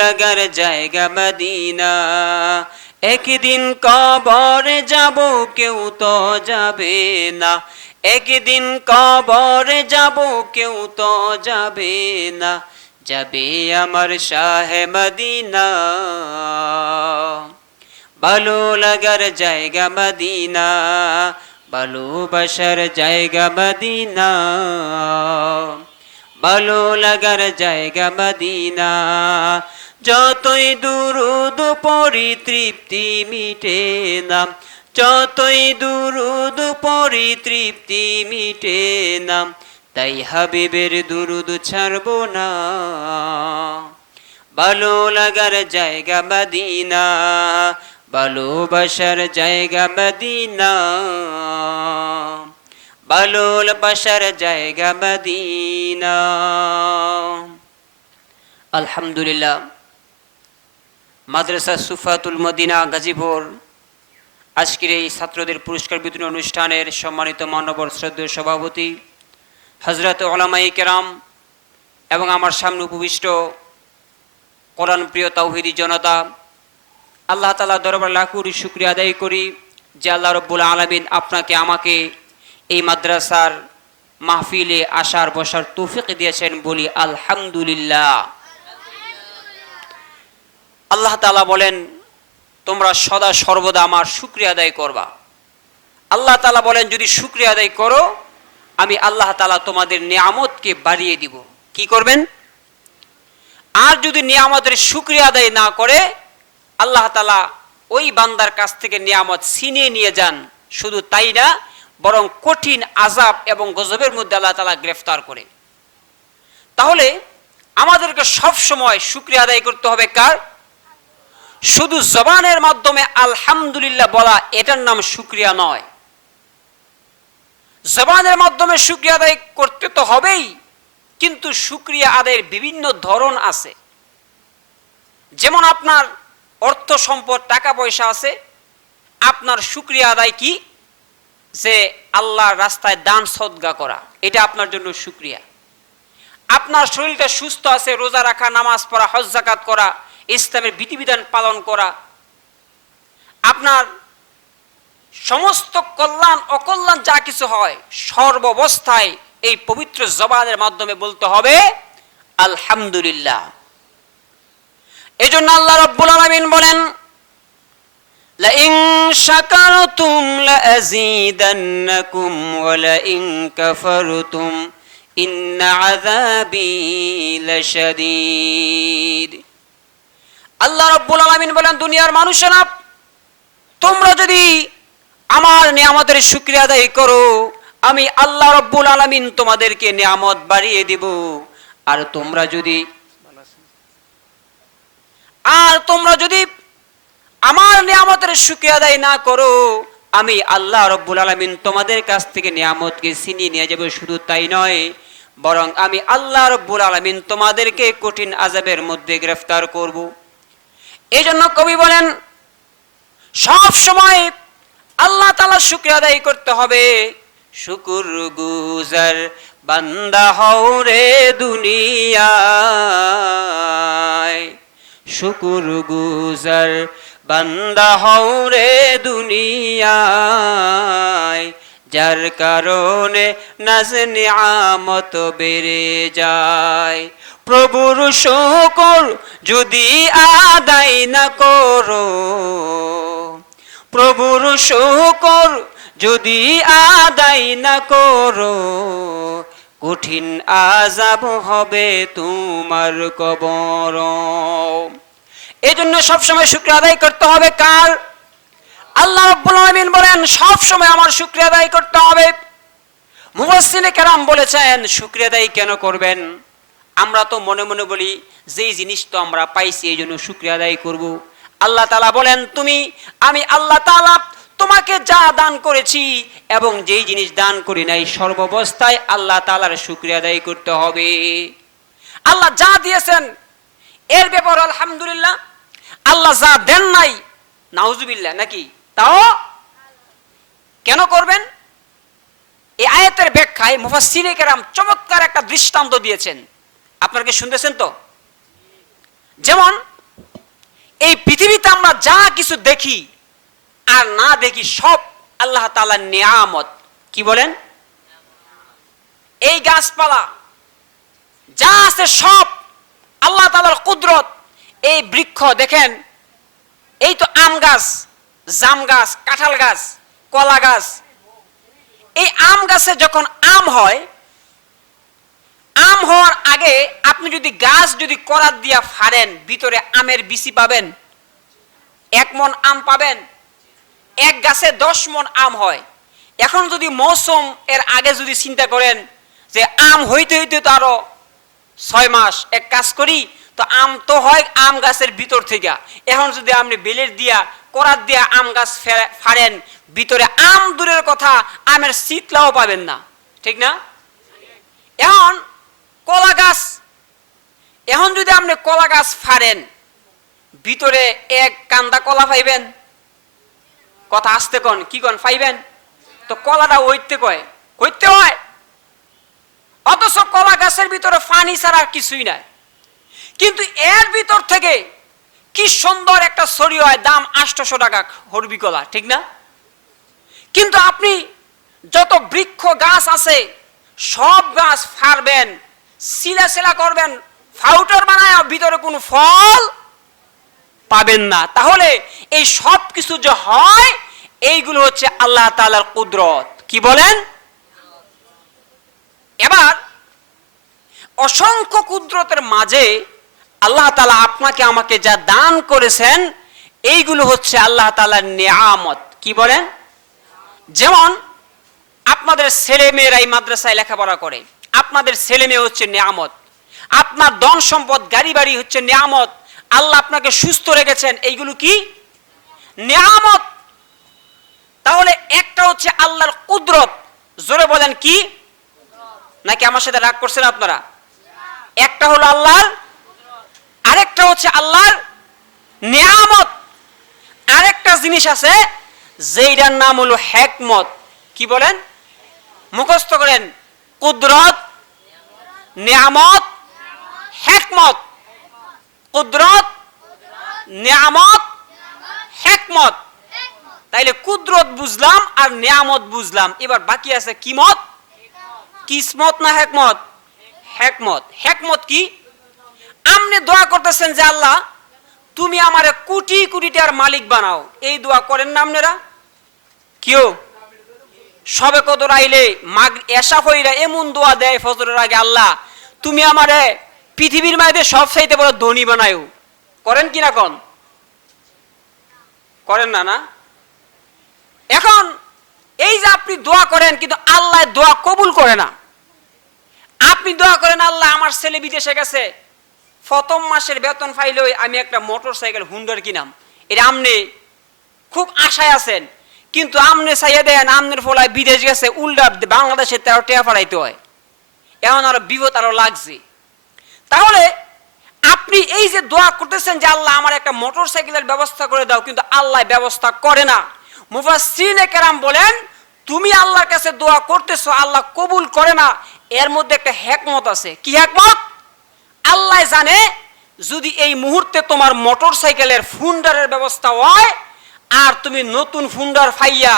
লাগার জায়গা মদিনা, একদিন কবরে যাব কেউ তো যাবে না, একদিন কবরে যাব কেউ তো যাবে না, যাবে আমার শাহে মদিনা। ভালো লাগার জায়গা মদিনা, ভালোবাসার জায়গা মদিনা, ভালো লাগার জায়গা মদিনা। যতই দুরুদ পড়ি তৃপ্তি মিটে না, যতই দুরুদ পড়ি তৃপ্তি মিটে না, তাই হাবিবের দুরুদ ছাড়বো না। ভালো লাগার জায়গা মদিনা, ভালোবাসার জায়গা মদিনা, ভালোবাসার জায়গা মদিনা। আলহামদুলিল্লাহ, মাদ্রাসা সুফাতুল মদিনা গাজীপুর আজকের এই ছাত্রদের পুরস্কার বিতরণ অনুষ্ঠানের সম্মানিত মানবর শ্রদ্ধেয় সভাপতি হযরত উলামায়ে কেরাম এবং আমার সামনে উপবিষ্ট কোরআন প্রিয় তাওহীদি জনতা, আল্লাহ তাআলা দরবারে লাখ কোটি শুকরিয়া আদায় করি যে আল্লাহ রাব্বুল আলামিন আপনাকে আমাকে এই মাদ্রাসার মাহফিলে আসার বসার তৌফিক দিয়েছেন, বলি আলহামদুলিল্লাহ। আল্লাহ তাআলা বলেন তোমরা সদা সর্বদা আমার শুকরিয়া আদায় করবা। আল্লাহ তাআলা বলেন যদি শুকরিয়া আদায় করো আমি আল্লাহ তাআলা তোমাদের নিয়ামতকে বাড়িয়ে দিব। কি করবেন? আর যদি নিয়ামতের শুকরিয়া আদায় না করে আল্লাহ তাআলা ওই বান্দার কাছ থেকে নিয়ামত ছিনিয়ে নিয়ে যান। শুধু তাই না, বরং কঠিন আযাব এবং গজবের মধ্যে আল্লাহ তাআলা গ্রেফতার করে। তাহলে আমাদেরকে সব সময় শুকরিয়া আদায় করতে হবে কার? শুধু জবানের মাধ্যমে আলহামদুলিল্লাহ বলা এটার নাম শুকরিয়া নয়। জবানের মাধ্যমে শুকরিয়া আদায় করতে তো হবেই, কিন্তু শুকরিয়া আদায়ের বিভিন্ন ধরন আছে। যেমন আপনার অর্থ সম্পদ টাকা পয়সা আছে, আপনার শুকরিয়া আদায় কি? যে আল্লাহর রাস্তায় দান সদকা করা, এটা আপনার জন্য শুকরিয়া। আপনার শরীরটা সুস্থ আছে, রোজা রাখা, নামাজ পড়া, হজ যাকাত করা, ইসলামের বিধিবিধান পালন করা, আপনার সমস্ত কল্যাণ অকল্যাণ যা কিছু হয় সর্বাবস্থায় এই পবিত্র জবানের মাধ্যমে বলতে হবে আলহামদুলিল্লাহ। এজন্য আল্লাহ রাব্বুল আলামিন বলেন লাইন শাকারতুম লাযীদান্নাকুম ওয়া লাইন কাফারতুম ইন্না আযাবী লাশাদীদ। আল্লাহ রাব্বুল আলামিন বলেন দুনিয়ার মানুষেরা, তোমরা যদি আমার নিয়ামতের শুকরিয়া আদায় করো আমি আল্লাহ রাব্বুল আলামিন তোমাদেরকে নিয়ামত বাড়িয়ে দেব। আর তোমরা যদি আমার নিয়ামতের শুকরিয়া আদায় না করো আমি আল্লাহ রাব্বুল আলামিন তোমাদের কাছ থেকে নিয়ামতকে ছিনিয়ে নিয়ে যাব। শুধু তাই নয়, বরং আমি আল্লাহ রাব্বুল আলামিন তোমাদেরকে কঠিন আযাবের মধ্যে গ্রেফতার করব। এই জন্য কবি বলেন সব সময় আল্লাহ তাআলার শুকরিয়া আদায় করতে হবে। শুকুর গুজার বান্দা হও রে দুনিয়ায়, শুকুর গুজার বান্দা হও রে দুনিয়ায়, যার কারণে নাজ নিয়ামত বেড়ে যায়। প্রভুর শুকর যদি আদায় না করো, প্রভুর শুকর যদি আদায় না করো, কঠিন আযাব হবে তোমার কবর। এজন্য সবসময় শুকরিয়া আদায় করতে হবে কার? আল্লাহ রাব্বুল আলামিন বলেন সব সময় আমার শুকরিয়া আদায় করতে হবে। মুফাসসিরে কেরাম বলেছেন শুকরিয়া আদায় কেন করবেন? আমরা তো মনে মনে বলি যেই জিনিস তো আমরা পাইছি এই জন্য শুকরিয়া আদায় করব। আল্লাহ তাআলা বলেন আমি আল্লাহ তাআলা তোমাকে যা দান করেছি এবং যেই জিনিস দান করি নাই সর্বাবস্থায় আল্লাহ তাআলার শুকরিয়া আদায় করতে হবে। আল্লাহ যা দিয়েছেন এর ব্যাপারে আলহামদুলিল্লাহ, আল্লাহ যা দেন নাই নাউজুবিল্লাহ নাকি তাও কেন করবেন? এই আয়াতের ব্যাখ্যায় মুফাসসিরে কেরাম চমৎকার একটা দৃষ্টান্ত দিয়েছেন। আপনারা কি শুনতেছেন? তো যেমন এই পৃথিবীতে আমরা যা কিছু দেখি আর না দেখি সব আল্লাহ তাআলার নিয়ামত। কি বলেন? এই গাছপালা যা আছে সব আল্লাহ তাআলার কুদরত। এই বৃক্ষ দেখেন, এই তো আম গাছ, জাম গাছ, কাঁঠাল গাছ, কলা গাছ। এই আম গাছে যখন আম হয়, আম হওয়ার আগে আপনি যদি গাছ যদি করাত দিয়া ফাড়েন, ভিতরে আমের বিচি পাবেন, 1 মণ আম পাবেন। এক গাছে 10 মণ আম হয়। এখন যদি মৌসুম এর আগে যদি চিন্তা করেন যে আম হইতে হইতে তো আরো 6 মাস, এক কাজ করি তো আম তো হয় আম গাছের ভিতর থেকে। এখন যদি আপনি বেলের দিয়া করাত দিয়া আম গাছ ফাড়েন, ভিতরে আম দূরের কথা আমের শীতলাও পাবেন না, ঠিক না? এখন কলা গাছ, এখন যদি আপনি কলা গাছ ফাড়েন, ভিতরে এক কান্দা কলা পাইবেন? কথা আসতে কন, কি কন পাইবেন? তো কলাটা ওইতে কয়, কইতে হয়। অথচ কলা গাছের ভিতরে পানি ছাড়া কিছুই নাই, কিন্তু এর ভিতর থেকে কি সুন্দর একটা ছড়ি হয়, দাম 800 টাকা হরবি কলা, ঠিক না? কিন্তু আপনি যত বৃক্ষ গাছ আছে সব গাছ ফাড়বেন, সিলা করবেন, ফাউটার বানায়, ভিতরে কোনো ফল পাবেন না। তাহলে এই সব কিছু যে হয় এইগুলো হচ্ছে আল্লাহ তাআলার কুদরত। কি বলেন? এবার অসংখ্য কুদরতের মাঝে আল্লাহ তাআলা আপনাকে আমাকে যা দান করেছেন এইগুলো হচ্ছে আল্লাহ তাআলার নিয়ামত। কি বলেন? যেমন আপনাদের ছেলে মেয়েরা এই মাদ্রাসায় লেখাপড়া করে, আপনাদের ছেলে মেয়ে হচ্ছে নিয়ামত। আপনার ধন সম্পদ, গাড়ি বাড়ি হচ্ছে নিয়ামত। আল্লাহ আপনাকে সুস্থ রেখেছেন, এইগুলো কি? নিয়ামত। তাহলে একটা হচ্ছে আল্লাহর কুদরত, জোরে বলেন কি? নাকি আমার সাথে রাগ করছেন আপনারা? একটা হলো আল্লাহর, আরেকটা হচ্ছে আল্লাহর নিয়ামত। আরেকটা জিনিস আছে যেটার নাম হলো হিকমত। কি বলেন? মুখস্থ করেন, কুদরত, নিয়ামত, হিকমত। কুদরত, নিয়ামত, হিকমত। তাইলে কুদরত বুঝলাম আর নিয়ামত বুঝলাম, এবার বাকি আছে কিমত। কিসমত না হিকমত? হিকমত। হিকমত কি? আপনি দোয়া করতেছেন যে আল্লাহ তুমি আমারে কোটি কোটি টাকার মালিক বানাও, এই দোয়া করেন না আপনারা? কেউ সবে কদর আইলে এশা হইরা এমন দোয়া দেয় ফজরের আগে, আল্লাহ তুমি আমারে পৃথিবীর মাঝে সব চাইতে বড় ধনী বানায়ও। করেন কিনা কোন? করেন না? না। এখন এই যে আপনি দোয়া করেন কিন্তু আল্লাহ দোয়া কবুল করে না। আপনি দোয়া করেন আল্লাহ আমার ছেলে বিদেশে গেছে, প্রথম মাসের বেতন পাইলে আমি একটা মোটর সাইকেল হুন্ডার কিনাম, এটা আপনি খুব আশায় আছেন, কিন্তু আপনি চাইয়ে দেন আমনের ফলায় বিদেশ গেছে, উল্টা বাংলাদেশে 13 টাকা পাঠাইতে হয়। এখন আরো বিপদ আরো লাগছে। তাহলে আপনি এই যে দোয়া করতেছেন যে আল্লাহ আমার একটা মোটর সাইকেলের ব্যবস্থা করে দাও, কিন্তু আল্লাহ ব্যবস্থা করে না। মুফাসসিরিনে কেরাম বলেন তুমি আল্লাহর কাছে দোয়া করতেছো, আল্লাহ কবুল করে না, এর মধ্যে একটা হিকমত আছে। কি হিকমত? আল্লাহ জানে যদি এই মুহূর্তে তোমার মোটর সাইকেলের ফুন্ডারের ব্যবস্থা হয় আর তুমি নতুন ফুন্ডার ফাইয়া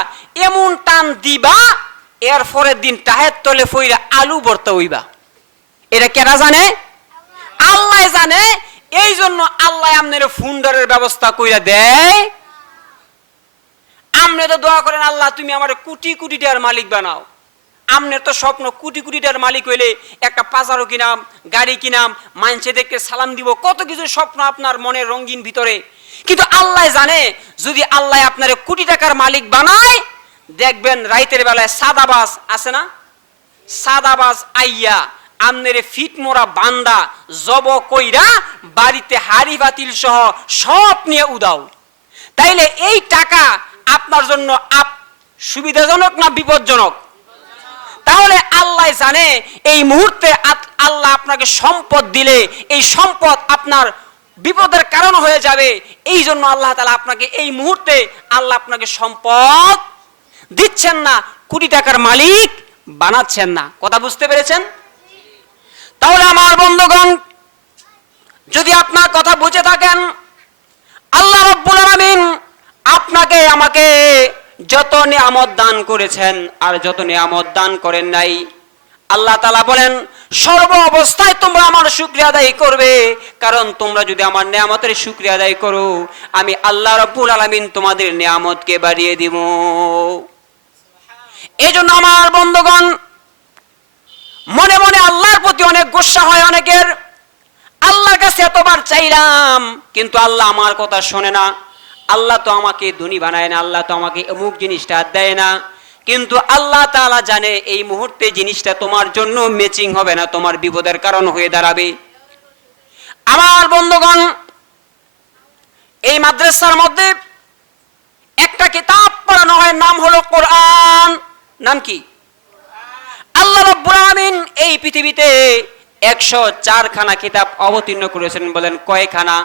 এমন টান দিবা, এর পরের দিন টাহের তলে ফইরা আলু ভর্তা হইবা। এটা কেনা জানে? আল্লাহ জানে। এই জন্য আল্লাহ আপনার ফুন্ডারের ব্যবস্থা কইরা দেয়। আপনি তো দোয়া করেন আল্লাহ তুমি আমার কোটি কোটি টাকার মালিক বানাও। আপনার তো স্বপ্ন কোটি কোটি টাকার মালিক হইলে একটা পাজারো কিনাম, গাড়ি কিনাম, মানুষে দেখে সালাম দিব, কত কিছু স্বপ্ন আপনার মনের রঙিন ভিতরে। কিন্তু আল্লাহ জানে যদি আল্লাহ আপনার কোটি টাকার মালিক বানায়, দেখবেন রাইতের বেলায় সাদাবাজ আছে না, সাদাবাজ আইয়া আপনার ফিট মোরা বান্দা জব কইরা বাড়িতে হাড়ি বাতিল সহ সব নিয়ে উদাও। তাইলে এই টাকা আপনার জন্য সুবিধাজনক না বিপজ্জনক? তাহলে আল্লাহ জানে এই মুহূর্তে আল্লাহ আপনাকে সম্পদ দিলে এই সম্পদ আপনার বিপদের কারণ হয়ে যাবে। এই জন্য আল্লাহ তাআলা আপনাকে এই মুহূর্তে আল্লাহ আপনাকে সম্পদ দিচ্ছেন না, কোটি টাকার মালিক বানাচ্ছেন না। কথা বুঝতে পেরেছেন? তাহলে আমার বন্ধুগণ যদি আপনার কথা বুঝে থাকেন, আল্লাহ রাব্বুল আলামিন আপনাকে আমাকে যত নিয়ামত দান করেছেন আর যত নিয়ামত দান করেন নাই, আল্লাহ তাআলা বলেন সর্ব অবস্থায় তোমরা আমার শুকরিয়া আদায় করবে, কারণ তোমরা যদি আমার নিয়ামতের শুকরিয়া আদায় করো, আমি আল্লাহ রাব্বুল আলামিন তোমাদের নিয়ামতকে বাড়িয়ে দিব। এজন্য আমার বন্ধুগণ, মনে মনে আল্লাহর প্রতি অনেক গোসা হয় অনেকের। আল্লাহর কাছে এতবার চাইলাম, কিন্তু আল্লাহ আমার কথা শোনে না। আল্লাহ তো আমাকে ধনী বানায় না, আল্লাহ তো আমাকে অমুক জিনিসটা দেয় না। কিন্তু আল্লাহ তাআলা জানে এই মুহূর্তে জিনিসটা তোমার জন্য ম্যাচিং হবে না, তোমার বিপদের কারণ হয়ে দাঁড়াবে। আমার বন্ধুগণ, এই মাদ্রাসার মধ্যে একটা কিতাব পড়ানো হয়, নাম হলো কোরআন। নাম কি? আল্লাহ রাব্বুল আলামিন এই পৃথিবীতে 104 খানা কিতাব অবতীর্ণ করেছেন। বলেন কয়খানা?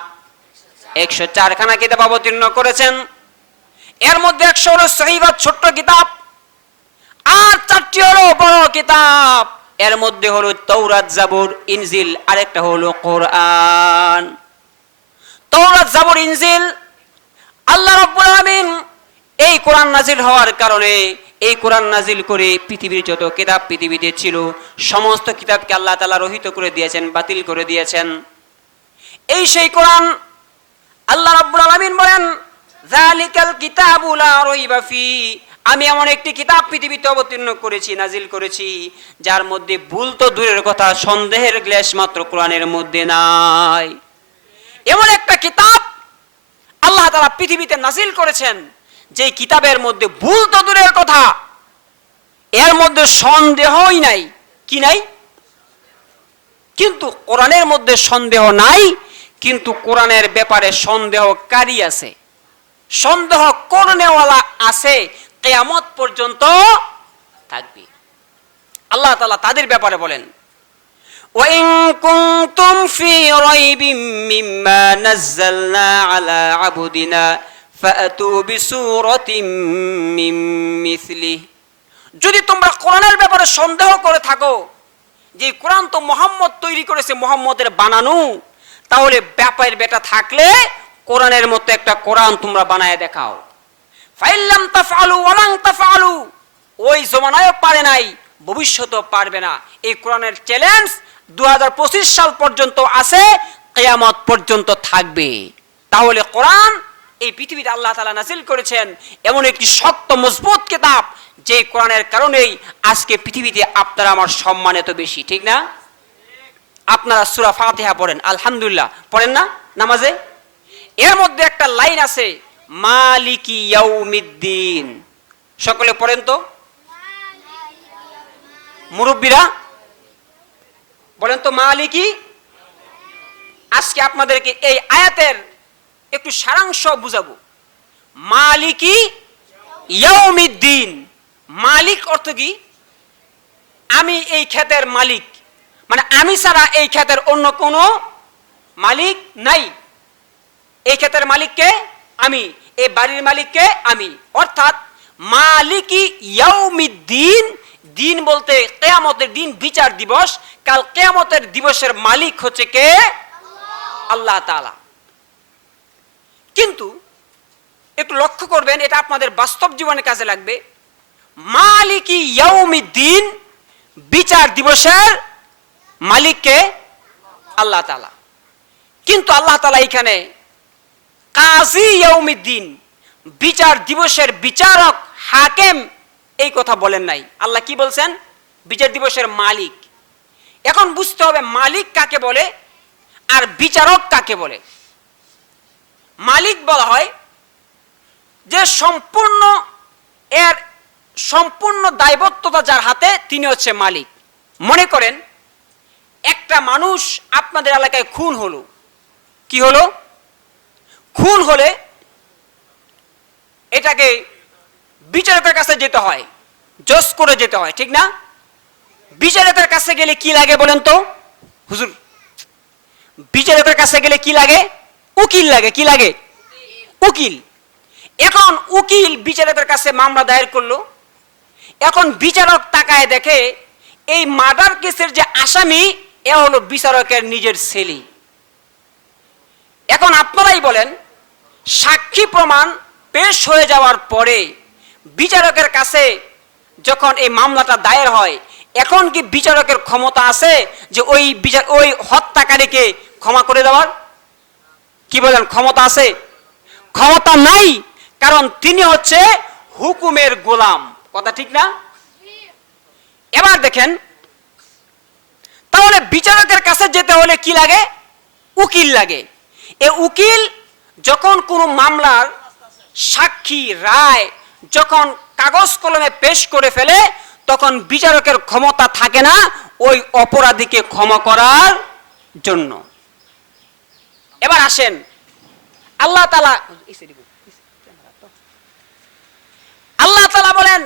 104 খানা কিতাব অবতীর্ণ করেছেন। এর মধ্যে 100 হলো সহিফা, ছোট্ট কিতাব, আর 4টি হলো বড় কিতাব। এর মধ্যে হলো তাওরাত, জাবুর, ইনজিল, আরেকটা হলো কোরআন। তাওরাত, জাবুর, ইনজিল, আল্লাহ রাব্বুল আলামিন এই কোরআন নাজিল হওয়ার কারণে, এই কোরআন নাজিল করে পৃথিবীর যত কিতাব পৃথিবীতে ছিল সমস্ত কিতাবকে আল্লাহ তাআলা রহিত করে দিয়েছেন, বাতিল করে দিয়েছেন। এই সেই কোরআন। আল্লাহ রাব্বুল আলামিন বলেন যালিকাল কিতাবু লা রাইবা ফি, আমি এমন একটি কিতাব পৃথিবীতে অবতীর্ণ করেছি, নাজিল করেছি, যার মধ্যে ভুল তো দূরের কথা, সন্দেহের লেশ মাত্র কোরআনের মধ্যে নাই। এমন একটা কিতাব আল্লাহ তাআলা পৃথিবীতে নাজিল করেছেন, যে কিতাবের মধ্যে ভুল তো দূরের কথা, এর মধ্যে সন্দেহই নাই। কি নাই? কিন্তু কোরআনের মধ্যে সন্দেহ নাই, কিন্তু কোরআনের ব্যাপারে সন্দেহকারী আছে, সন্দেহ করনেওয়ালা আছে, কিয়ামত পর্যন্ত থাকবে। আল্লাহ তাআলা তাদের ব্যাপারে বলেন ওয়া ইন কুনতুম ফি রাইবিম মিম্মা নাযালনা আলা আবদিনা ফাতু বিসূরাতিম মিন মিসলিহি, যদি তোমরা কোরআনের ব্যাপারে সন্দেহ করে থাকো যে কোরআন তো মুহাম্মদ তৈরি করেছে, মুহাম্মদের বানানো, তাহলে ব্যাপারের বেটা থাকলে কোরআনের মতো একটা কোরআন তোমরা বানায় দেখাও। ফাইল্লাম তাফআলু ওয়া লান তাফআলু, ওই জমানায়ও পারে নাই, ভবিষ্যতেও পারবে না। এই কোরআনের চ্যালেঞ্জ 2025 সাল পর্যন্ত আছে, কিয়ামত পর্যন্ত থাকবে। তাহলে কোরআন এই পৃথিবীতে আল্লাহ তাআলা নাজিল করেছেন এমন একটি শক্ত মজবুত কিতাব, যে কোরআনের কারণেই আজকে পৃথিবীতে আপনারা আমার সম্মান এত বেশি, ঠিক না? আপনারা সূরা ফাতিহা পড়েন, আলহামদুলিল্লাহ পড়েন না নামাজে? এর মধ্যে একটা লাইন আছে, মালিকি ইয়াউমিদ্দিন, সকলে পড়েন তো। মুরব্বীরা বলেন তো মালিকি। আজকে আপনাদেরকে এই আয়াতের একটু সারাংশ বুঝাবো। মালিকি ইয়াউমিদ্দিন, মালিক অর্থ কি? আমি এই ক্ষেতের মালিক, মানে আমি ছাড়া এই ক্ষেতের অন্য কোনো মালিক নাই। এই ক্ষেতের মালিককে আমি, এই বাড়ির মালিককে আমি, অর্থাৎ মালিকি ইয়াউমিদ্দিন। দিন বলতে কিয়ামতের দিন, বিচার দিবস। কাল কিয়ামতের দিবসের মালিক হচ্ছে কে? আল্লাহ তাআলা। কিন্তু একটু লক্ষ্য করবেন, এটা আপনাদের বাস্তব জীবনে কাজে লাগবে। মালিকি ইয়াউমিদ্দিন, বিচার দিবসের মালিককে আল্লাহ তাআলা। কিন্তু আল্লাহ তাআলা এখানে কাজী ইয়াউমিদ্দিন, বিচার দিবসের বিচারক, হাকিম, এই কথা বলেন নাই। আল্লাহ কি বলছেন? বিচার দিবসের মালিক। এখন বুঝতে হবে মালিক কাকে বলে আর বিচারক কাকে বলে। মালিক বলা হয় যে সম্পূর্ণ দায়বদ্ধতা যার হাতে, তিনি হচ্ছে মালিক। মনে করেন একটা মানুষ আপনাদের এলাকায় খুন হলো। কি হলো? খুন হলে এটাকে বিচারকের কাছে যেতে হয়, জজ করে যেতে হয়, ঠিক না? বিচারকের কাছে গেলে কি লাগে বলেন তো হুজুর? বিচারকের কাছে গেলে কি লাগে? উকিল লাগে। কি লাগে? উকিল। এখন উকিল বিচারকের কাছে মামলা দায়ের করলো। এখন বিচারক তাকায় দেখে এই মার্ডার কেসের যে আসামি, এ হলো বিচারকের নিজের ছেলে। এখন আপনারাই বলেন, সাক্ষী প্রমাণ পেশ হয়ে যাওয়ার পরে বিচারকের কাছে যখন এই মামলাটা দায়ের হয়, এখন কি বিচারকের ক্ষমতা আছে যে ওই হত্যাকারীকে ক্ষমা করে দেওয়ার? কি বলেন, ক্ষমতা আছে? ক্ষমতা নাই, কারণ তিনি হচ্ছে হুকুমের গোলাম। কথা ঠিক না? এবার দেখেন, তাহলে বিচারকের কাছে যেতে হলে কি লাগে? উকিল লাগে। এই উকিল যখন কোনো মামলার সাক্ষী রায় যখন কাগজ কলমে পেশ করে ফেলে, তখন বিচারকের ক্ষমতা থাকে না ওই অপরাধীকে ক্ষমা করার জন্য। এবার আসেন, আল্লাহ তাআলা বলেন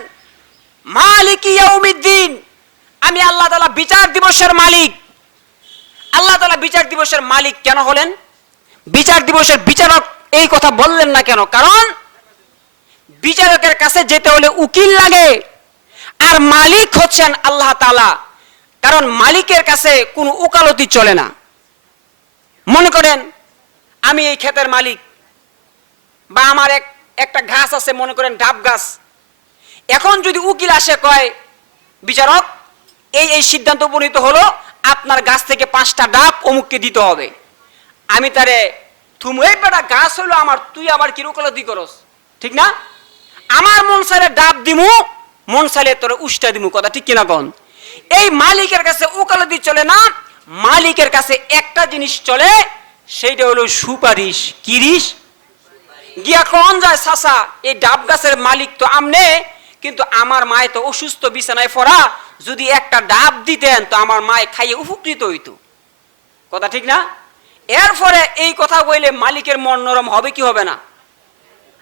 মালিকি ইয়াউমিদ্দিন, আমি আল্লাহ তাআলা বিচার দিবসের মালিক। আল্লাহ তাআলা বিচার দিবসের মালিক কেন হলেন? বিচার দিবসের বিচারক এই কথা বললেন না কেন? কারণ বিচারকের কাছে যেতে হলে উকিল লাগে, আর মালিক হচ্ছেন আল্লাহ তাআলা। কারণ মালিকের কাছে কোনো ওকালতি চলে না। মনে করেন আমি এই ক্ষেতের মালিক, বা আমার একটা গাছ আছে, মনে করেন ডাব গাছ। এখন যদি উকিল আসে কয়, বিচারক এই সিদ্ধান্ত উপনীত হলো, আপনার গাছ থেকে 5টা ডাব অমুককে দিতে হবে। আমি তারে তুমি বেটা গাছ হলো আমার, তুই আবার কি ওকালতি করস? ঠিক না? আমার মন চাইলে ডাব দিমু, মন চাইলে তোর উষ্টা দিমু। কথা ঠিক কিনা কোন? এই মালিকের কাছে ওকালতি চলে না। মালিকের কাছে একটা জিনিস চলে, সেইটা হলো সুপারিশ। কিরিশ গিয়া কোন যায়, চাচা এই ডাব গাছের মালিক তো আমনে, কিন্তু আমার মায়ে তো অসুস্থ, বিছানায় পড়া, যদি একটা ডাব দিতেন তো আমার মায়ে খাইয়ে উপকৃত হইতো। কথা ঠিক না? এরপরে এই কথা বললে মালিকের মন নরম হবে কি হবে না?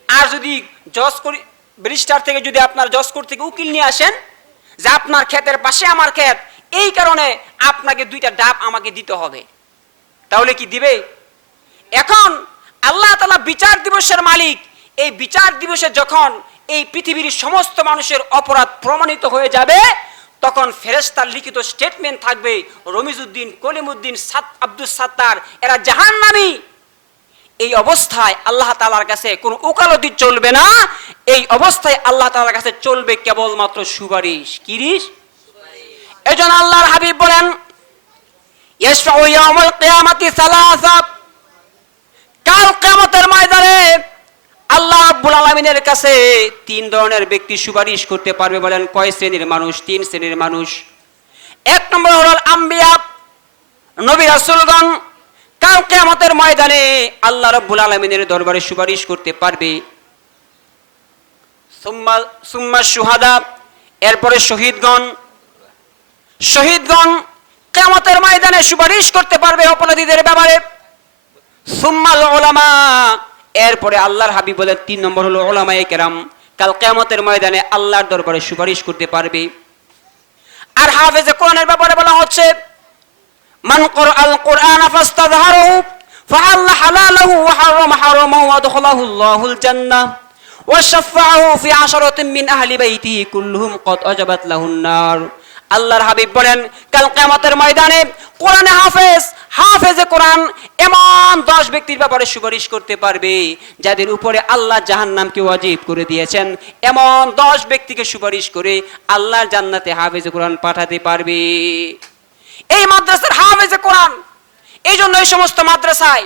আর যদি জজ করি ব্যারিস্টার থেকে, যদি আপনার জজ কোর্ট থেকে উকিল নিয়ে আসেন যে আপনার ক্ষেতের পাশে আমার ক্ষেত, এই কারণে আপনাকে 2টা ডাব আমাকে দিতে হবে, তাহলে কি দিবে? এখন আল্লাহ তাআলা বিচার দিবসের মালিক। এই বিচার দিবসে যখন এই পৃথিবীর সমস্ত মানুষের অপরাধ প্রমাণিত হয়ে যাবে, তখন ফেরেশতার লিখিত স্টেটমেন্ট থাকবে, রমিজউদ্দিন, কলিমউদ্দিন, আব্দুস সাত্তার এরা জাহান্নামী। এই অবস্থায় আল্লাহ তাআলার কাছে কোনো ওকালতি চলবে না। এই অবস্থায় আল্লাহ তাআলার কাছে চলবে কেবলমাত্র সুপারিশ। কিরিশ? এজন্য আল্লাহর হাবিব বলেন, ইয়াশফাউ ইয়াউমাল কিয়ামাতি সালাসা, কাল কিয়ামতের ময়দানে আল্লাহ রাব্বুল আলামিনের কাছে 3 ধরনের ব্যক্তি সুপারিশ করতে পারবে। বলেন কয় শ্রেণীর মানুষ? 3 শ্রেণীর মানুষ। 1 নম্বর হলো আম্বিয়া, নবী রাসূলগণ কাল কিয়ামতের ময়দানে আল্লাহ রাব্বুল আলামিনের দরবারে সুপারিশ করতে পারবে। সুম্মা শুহাদা, এরপরে শহীদগণ কিয়ামতের ময়দানে সুপারিশ করতে পারবে অপরাধীদের ব্যাপারে। সুম্মাল উলামা, এরপরে আল্লাহর হাবিব বলেন 3 নম্বর হলো উলামায়ে কেরাম, কাল কিয়ামতের ময়দানে আল্লাহর দরবারে সুপারিশ করতে পারবে। আর হাফেজে কোরআনের ব্যাপারে বলা হচ্ছে, মান ক্বরাআল কুরআন ফাস্তাযহারহু ফাহাল্লা হালালাহু ওয়া হারামা হারামাহু ওয়া আদখালাহু আল্লাহুল জান্নাহ ওয়া শাফাআহু ফি আশরাতিন মিন আহলি বাইতিহি কুল্লুহুম ক্বাদ আজাবাত লাহুন নার। আল্লাহর হাবিব বলেন, কাল কিয়ামতের ময়দানে কোরআনে হাফেজে কোরআন এমন 10 ব্যক্তির ব্যাপারে সুপারিশ করতে পারবে যাদের উপরে আল্লাহ জাহান্নামকে ওয়াজিব করে দিয়েছেন। এমন 10 ব্যক্তিকে সুপারিশ করে আল্লাহর জান্নাতে হাফেজে কোরআন পাঠাতে পারবে। এই মাদ্রাসার হাফেজে কোরআন, এই জন্য এই সমস্ত মাদ্রাসায়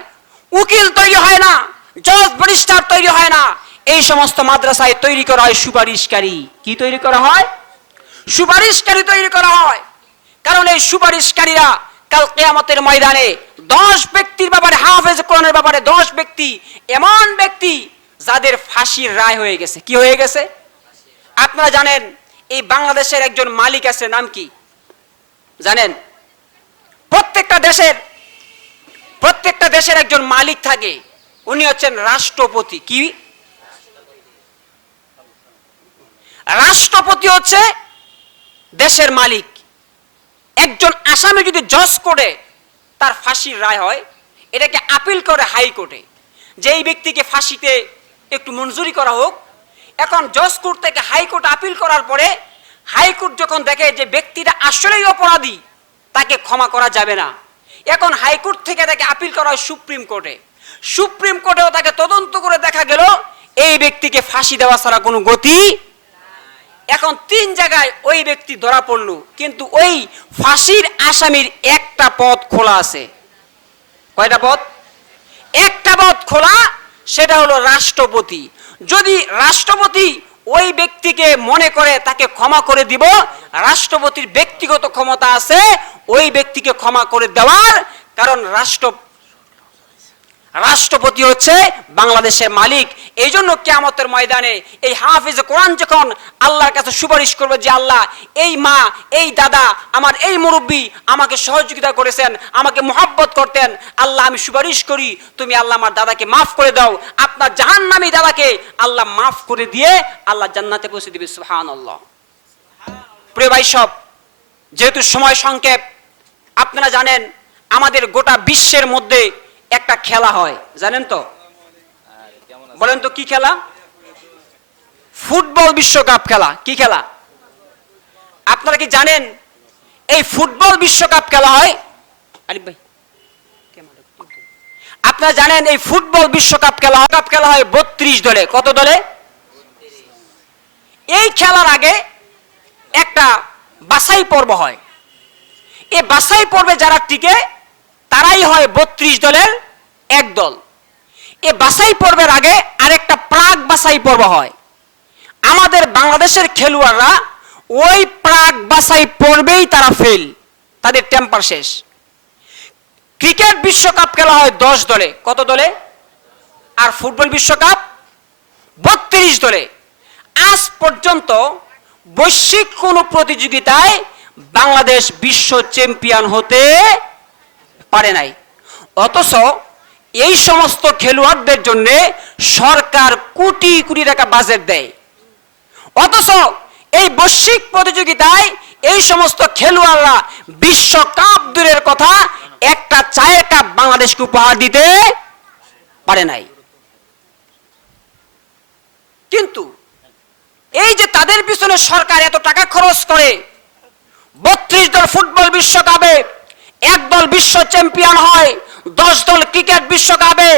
উকিল তৈরি হয় না, জজ ব্যারিস্টার তৈরি হয় না। এই সমস্ত মাদ্রাসায় তৈরি করা হয় সুপারিশকারী। কি তৈরি করা হয়? সুপারিশকারী তৈরি করা হয়। কারণ এই সুপারিশকারীরা কাল কিয়ামতের ময়দানে 10 ব্যক্তির ব্যাপারে, হাফেজে কোরআনের ব্যাপারে 10 ব্যক্তি, এমন ব্যক্তি যাদের ফাঁসির রায় হয়ে গেছে। কি হয়ে গেছে? আপনারা জানেন এই বাংলাদেশের একজন মালিক আছে, নাম কি জানেন? প্রত্যেকটা দেশের একজন মালিক থাকে, উনি হচ্ছেন রাষ্ট্রপতি। কি? রাষ্ট্রপতি হচ্ছে দেশের মালিক। একজন আসামি যদি জজ কোর্টে তার ফাঁসির রায় হয়, এটাকে আপিল করে হাইকোর্টে, যে এই ব্যক্তিকে ফাঁসিতে একটু মঞ্জুরি করা হোক। এখন জজ কোর্ট থেকে হাইকোর্ট আপিল করার পরে হাইকোর্ট যখন দেখে যে ব্যক্তিটা আসলেই অপরাধী, তাকে ক্ষমা করা যাবে না। এখন হাইকোর্ট থেকে তাকে আপিল করা হয় সুপ্রিম কোর্টে। সুপ্রিম কোর্টেও তাকে তদন্ত করে দেখা গেল এই ব্যক্তিকে ফাঁসি দেওয়া ছাড়া কোনো গতি। এখন 3 জায়গায় ওই ব্যক্তি ধরা পড়লো, কিন্তু ওই ফাঁসির আসামির একটা পথ খোলা আছে। কয়টা পথ? একটা পথ খোলা, সেটা হলো রাষ্ট্রপতি। যদি রাষ্ট্রপতি ওই ব্যক্তিকে মনে করে তাকে ক্ষমা করে দিব, রাষ্ট্রপতির ব্যক্তিগত ক্ষমতা আছে ওই ব্যক্তিকে ক্ষমা করে দেওয়ার, কারণ রাষ্ট্রপতি হচ্ছে বাংলাদেশের মালিক। এই জন্য কিয়ামতের ময়দানে এই হাফেজে কোরআন যখন আল্লাহর কাছে সুপারিশ করবে যে আল্লাহ, এই মা, এই দাদা, আমার এই মুরব্বী আমাকে সহযোগিতা করেছেন, আমাকে মোহাব্বত করতেন, আল্লাহ আমি সুপারিশ করি তুমি আল্লাহ আমার দাদাকে মাফ করে দাও, আপনার জাহান্নামী দাদাকে আল্লাহ মাফ করে দিয়ে আল্লাহ জান্নাতে পৌঁছে দিবে। সুবহানাল্লাহ। প্রিয় ভাই সব, যেহেতু সময় সংক্ষেপ, আপনারা জানেন আমাদের গোটা বিশ্বের মধ্যে একটা খেলা হয়, জানেন তো? বলেন তো কি খেলা? ফুটবল বিশ্বকাপ খেলা। কি খেলা? আপনারা কি জানেন এই ফুটবল বিশ্বকাপ খেলা হয়? আরিফ ভাই, আপনারা জানেন এই ফুটবল বিশ্বকাপ খেলা হয় 32 দলে। কত দলে? এই খেলার আগে একটা বাছাই পর্ব হয়। এই বাছাই পর্বে যারা টিকে তারাই হয় 32 দলের এক দল। এই বাছাই পর্বের আগে আরেকটা প্রাক বাছাই পর্ব হয়। আমাদের বাংলাদেশের খেলোয়াড়রা ওই প্রাক বাছাই পর্বেই তারা ফেল, তাদের টেম্পার শেষ। ক্রিকেট বিশ্বকাপ খেলা হয় 10 দলে। কত দলে? আর ফুটবল বিশ্বকাপ 32 দলে। আজ পর্যন্ত বৈশ্বিক কোন প্রতিযোগিতায় বাংলাদেশ বিশ্ব চ্যাম্পিয়ন হতে পারে নাই। অথচ এই সমস্ত খেলোয়াড়দের জন্য সরকার কোটি কোটি টাকা বাজেট দেয়। অথচ এই বৈশ্বিক প্রতিযোগিতায় এই সমস্ত খেলোয়াড়রা বিশ্বকাপ দূরের কথা একটা চায়ের কাপ বাংলাদেশকে উপহার দিতে পারে নাই। কিন্তু এই যে তাদের পিছনে সরকার এত টাকা খরচ করে, 32 দল ফুটবল বিশ্বকাপে এক দল বিশ্ব চ্যাম্পিয়ন হয়, 10 দল ক্রিকেট বিশ্বকাপে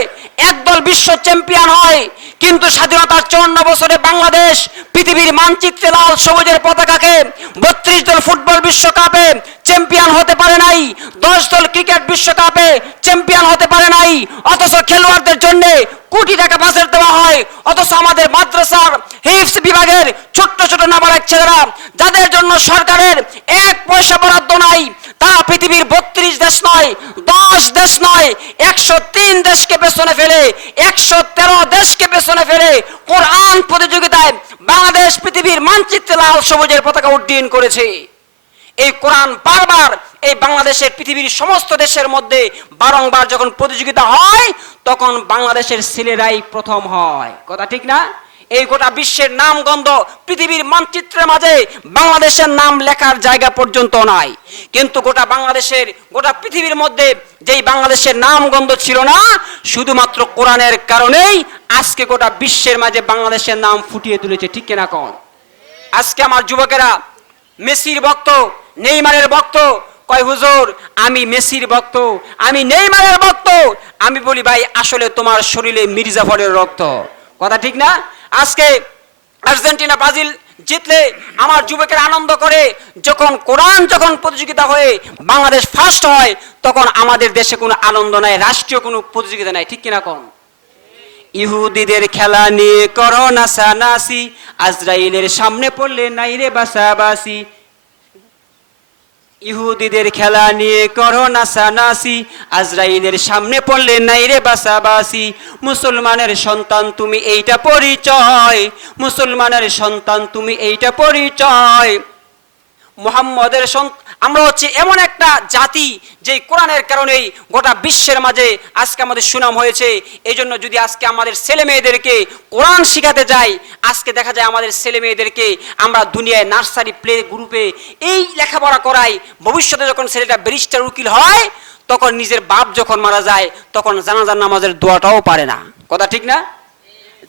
এক দল বিশ্ব চ্যাম্পিয়ন হয়, কিন্তু স্বাধীনতার 54 বছরে বাংলাদেশ পৃথিবীর মানচিত্রে লাল সবুজের পতাকাকে 32 দল ফুটবল বিশ্বকাপে চ্যাম্পিয়ন হতে পারে নাই, 10 দল ক্রিকেট বিশ্বকাপে চ্যাম্পিয়ন হতে পারে নাই। অথচ খেলোয়াড়দের জন্য কোটি টাকা বাজেট দেওয়া হয়। অথচ আমাদের মাদ্রাসার হিফজ বিভাগের ছোট্ট ছোট নাবালক ছেলেরা, যাদের জন্য সরকারের 1 পয়সা বরাদ্দ নাই, তারা পৃথিবীর 32 দেশ নয়, 10 দেশ নয়, 103 দেশকে পেছনে ফেলে, 113 দেশকে পেছনে ফেলে কোরআন প্রতিযোগিতায় বাংলাদেশ পৃথিবীর মানচিত্রে লাল সবুজের পতাকা উড্ডীন করেছে। এই কোরআন বারবার এই বাংলাদেশের পৃথিবীর সমস্ত দেশের মধ্যে বারংবার যখন প্রতিযোগিতা হয়, তখন বাংলাদেশের ছেলেরাই প্রথম হয়। কথা ঠিক না? এই গোটা বিশ্বের নাম গন্ধ পৃথিবীর মানচিত্রের মাঝে বাংলাদেশের নাম লেখার জায়গা পর্যন্ত নাই। কিন্তু গোটা পৃথিবীর মধ্যে যেই বাংলাদেশের নাম গন্ধ ছিল না, শুধুমাত্র কোরআনের কারণেই আজকে গোটা বিশ্বের মাঝে বাংলাদেশের নাম ফুটিয়ে তুলেছে। ঠিক কিনা কোন? আজকে আমার যুবকেরা মেসির ভক্ত, নেইমারের ভক্ত, কয় হুজুর আমি মেসির ভক্ত, আমি নেইমারের ভক্ত। আমি বলি ভাই, আসলে তোমার শরীরে মির্জাফরের রক্ত। কথা ঠিক না? আজকে আর্জেন্টিনা ব্রাজিল জিতলে আমার যুবকের আনন্দ করে, যখন প্রতিযোগিতা হয়ে বাংলাদেশ ফার্স্ট হয়, তখন আমাদের দেশে কোনো আনন্দ নাই, রাষ্ট্রীয় কোনো প্রতিযোগিতা নাই। ঠিক কিনা কোন? ইহুদিদের খেলা নিয়ে করো নাচানাচি, আজরাইলের সামনে পড়লে নাই রে বাসাবাসি। ইহুদিদের খেলা নিয়ে করো নাচানাচি, আজরাইলের সামনে পড়লে নাই রে বাসাবাসি। মুসলমানের সন্তান তুমি এইটা পরিচয়, মুসলমানের সন্তান তুমি এইটা পরিচয়। মুহাম্মদের আমরা হচ্ছে এমন একটা জাতি যে কোরআনের কারণেই গোটা বিশ্বের মাঝে আজকে আমাদের সুনাম হয়েছে। এই জন্য যদি আজকে আমাদের ছেলে মেয়েদেরকে কোরআন শিখাতে যাই, আজকে দেখা যায় আমাদের ছেলে মেয়েদেরকে আমরা দুনিয়ায় নার্সারি প্লে গ্রুপে এই লেখাপড়া করাই। ভবিষ্যতে যখন ছেলেটা ব্যারিস্টার উকিল হয়, তখন নিজের বাপ যখন মারা যায়, তখন জানাজার নামাজের দোয়াটাও পারে না। কথা ঠিক না?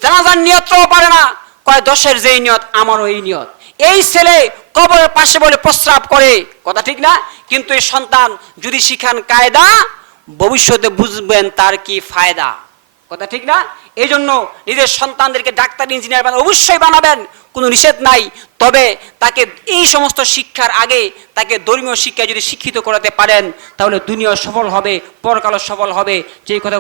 জানাজার নিয়তটাও পারে না। কয় 10-এর যেই নিয়ত আমারও এই নিয়ত। এই ছেলে কবরের পাশে বলে প্রস্রাব করে। কথা ঠিক না? কিন্তু এই সন্তান যদি শিখান কায়দা, ভবিষ্যতে বুঝবেন তার কি ফায়দা। কথা ঠিক না? এই জন্য নিজের সন্তানদেরকে ডাক্তার ইঞ্জিনিয়ার অবশ্যই বানাবেন, কোনো নিষেধ নাই। তবে তাকে এই সমস্ত শিক্ষার আগে তাকে ধর্মীয় শিক্ষায় যদি শিক্ষিত করাতে পারেন, তাহলে দুনিয়া সফল হবে, পরকালও সফল হবে। যে কথা